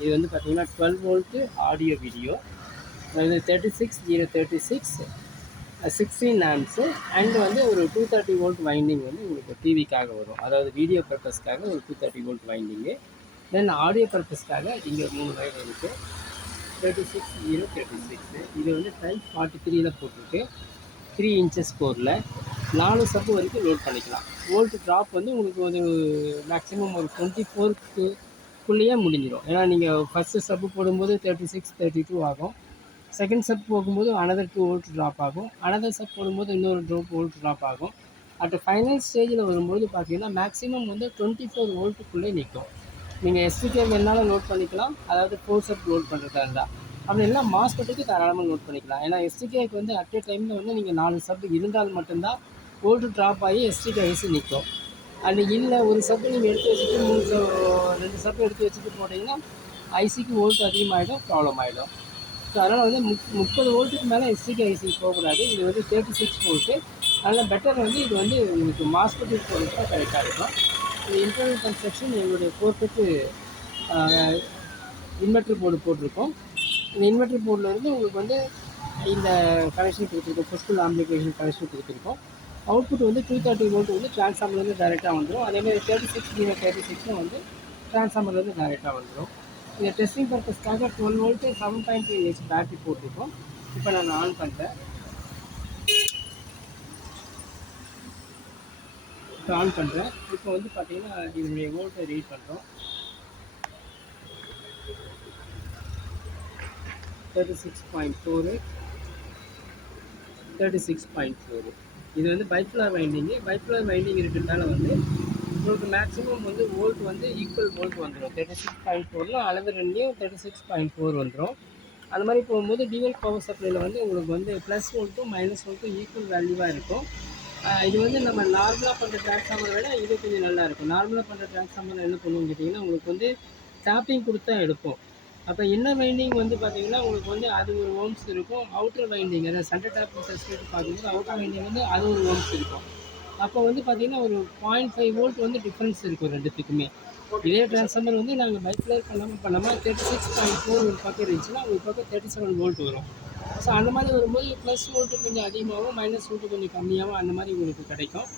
இது வந்து பார்த்தீங்கன்னா 12 வோல்ட்டு ஆடியோ வீடியோ, அதாவது 36 16 ஆம்ப்ஸு அண்ட் வந்து ஒரு 230 வோல்ட் வைண்டிங் வந்து உங்களுக்கு டிவிக்காக வரும். அதாவது வீடியோ பர்பஸ்க்காக ஒரு 230 வோல்ட் வைண்டிங்கு. தென் ஆடியோ பர்பஸ்க்காக இங்கே 3 வயர் இருக்குது. 36 இது வந்து டைப் 43ல போட்டிருக்கு. 3 இன்ச்சஸ் கோரில் 4 சப்பு வரைக்கும் லோட் பண்ணிக்கலாம். வோல்ட் ட்ராப் வந்து உங்களுக்கு ஒரு மேக்ஸிமம் ஒரு 24க்குள்ளேயே முடிஞ்சிடும். ஏன்னா நீங்கள் ஃபஸ்ட்டு சப்பு போடும்போது 36 32 ஆகும். செகண்ட் சப் போகும்போது அனதர் 2 வோல்ட் ட்ராப் ஆகும். அனதர் சப் போடும்போது இன்னொரு வோல்ட் ட்ராப் ஆகும். அட் ஃபைனல் ஸ்டேஜில் வரும்போது பார்த்தீங்கன்னா மேக்ஸிமம் வந்து 24 வோல்ட்டுக்குள்ளே நிற்கும். நீங்கள் எஸ்டிகே வேணாலும் லோட் பண்ணிக்கலாம், அதாவது 4 சப் லோட் பண்ணுறதா இருந்தால். அப்படி இல்லைனா மாஸ்பெட்டுக்கு தாராளமாக லோட் பண்ணிக்கலாம். ஏன்னா எஸ்டிகேக்கு வந்து அட் டைமில் வந்து நீங்கள் 4 சப் இருந்தால் மட்டும்தான் வோல்ட்டு ட்ராப் ஆகி எஸ்டிகே ஐசி நிற்கும். அது இல்லை, ஒரு சப்பு நீங்கள் எடுத்து வச்சுட்டு 2 சப்பு எடுத்து வச்சுட்டு போட்டிங்கன்னா ஐசிக்கு வோல்ட் அதிகமாகிடும், ப்ராப்ளம் ஆகிடும். ஸோ அதனால் வந்து 30 வோல்ட்டுக்கு மேலே எஸ்டிகே ஐசி போகக்கூடாது. இது வந்து 36 வோல்ட்டு. அதனால் பெட்டர் வந்து இது வந்து உங்களுக்கு மாஸ்பெட்டுக்கு போகிறது தான் கரெக்டாக இருக்கும். இந்த இன்டர்னல் கன்ஸ்ட்ரக்ஷன் எங்களுடைய 4 இன்வெர்டர் போர்டு போட்டிருக்கோம். இந்த இன்வெர்டர் போர்டில் இருந்து உங்களுக்கு வந்து இந்த கனெக்ஷன் கொடுத்துருக்கோம், ஃபுல் ஆம்பிளிஃபிகேஷன் கனெக்ஷன் கொடுத்துருக்கோம். அவுட்புட் வந்து 230 வோல்ட் வந்து ட்ரான்ஸ்ஃபார்மர்லேருந்து டைரெக்டாக வந்துடும். அதேமாதிரி 36 வந்து ட்ரான்ஸ்ஃபார்மர்லேருந்து டைரெக்டாக வந்துடும். இந்த டெஸ்டிங் பர்பஸ்க்காக 12 வோல்ட்டு 7.3 H பேட்டரி போட்டிருக்கோம். இப்போ நான் ஆன் பண்ணுறேன். இப்போ வந்து பார்த்தீங்கன்னா இதனுடைய வோல்ட்டை ரீட் பண்ணுறோம். 36.4. இது வந்து பைப்புலர் வைண்டிங்கு. பைப்புலர் வைண்டிங் இருக்கிறதால வந்து உங்களுக்கு மேக்ஸிமம் வந்து வோல்ட் வந்து ஈக்குவல் வோல்ட் வந்துடும். 36.4ல அளவு ரெண்டையும் 36.4 வந்துடும். அந்த மாதிரி போகும்போது டியூவல் பவர் சப்ளையில் வந்து உங்களுக்கு வந்து ப்ளஸ் வோல்ட்டும் மைனஸ் வோல்ட்டும் ஈக்குவல் வேல்யூவாக இருக்கும். இது வந்து நம்ம நார்மலாக பண்ணுற டிரான்ஸ்ஃபார்மரை விட இது கொஞ்சம் நல்லாயிருக்கும். நார்மலாக பண்ணுற டிரான்ஸ்ஃபார்மர் என்ன பண்ணுவோம்னு கேட்டிங்கன்னா உங்களுக்கு வந்து டேப்பிங் கொடுத்தா எடுப்போம். அப்போ இன்னர் வைண்டிங் வந்து பார்த்தீங்கன்னா உங்களுக்கு வந்து அது ஒரு ஓம்ஸ் இருக்கும். அவுட்டர் வைண்டிங் அதாவது சென்டர் டேப்பிங் சர்க்யூட் பார்க்கும்போது அவுட்டர் வைண்டிங் வந்து அது ஒரு ஓம்ஸ் இருக்கும். அப்போ வந்து பார்த்தீங்கன்னா ஒரு 0.5 வோல்ட் வந்து டிஃப்ரென்ஸ் இருக்கும் ரெண்டுத்துக்குமே. இதே டிரான்ஸ்ஃபார்மர் வந்து நாங்கள் பைப்லர் பண்ணாமல் 36.4 ஒரு பக்கம் இருந்துச்சுன்னா ஒரு பக்கம் 37 வோல்ட் வரும். ஸோ அந்த மாதிரி வரும்போது ப்ளஸ் வோல்ட்டு கொஞ்சம் அதிகமாகவும் மைனஸ் வோல்ட்டு கொஞ்சம் கம்மியாகவும் அந்த மாதிரி உங்களுக்கு கிடைக்கும்.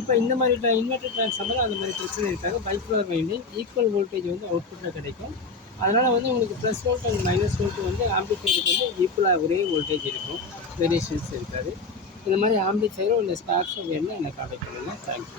இப்போ இந்த மாதிரி இன்வெர்டர் டிரான்ஸ்ஃபார்மர் அந்த மாதிரி பிரச்சனை இருக்காது. பைப்லர் வைண்டிங் ஈக்குவல் வோல்டேஜ் வந்து அவுட்புட்டில் கிடைக்கும். அதனால் வந்து உங்களுக்கு plus volt and minus volt வந்து ஆம்பிளிஃபையருக்கு வந்து ஈக்குவலாக ஒரே வோல்டேஜ் இருக்கும், வேரியேஷன்ஸ் இருக்காது. இந்த மாதிரி ஆம்பிளிஃபையரோ இல்லை ஸ்பேர்ஸோ வேணும்னா என்னை கான்டாக்ட் பண்ணுங்கள். தேங்க்யூ.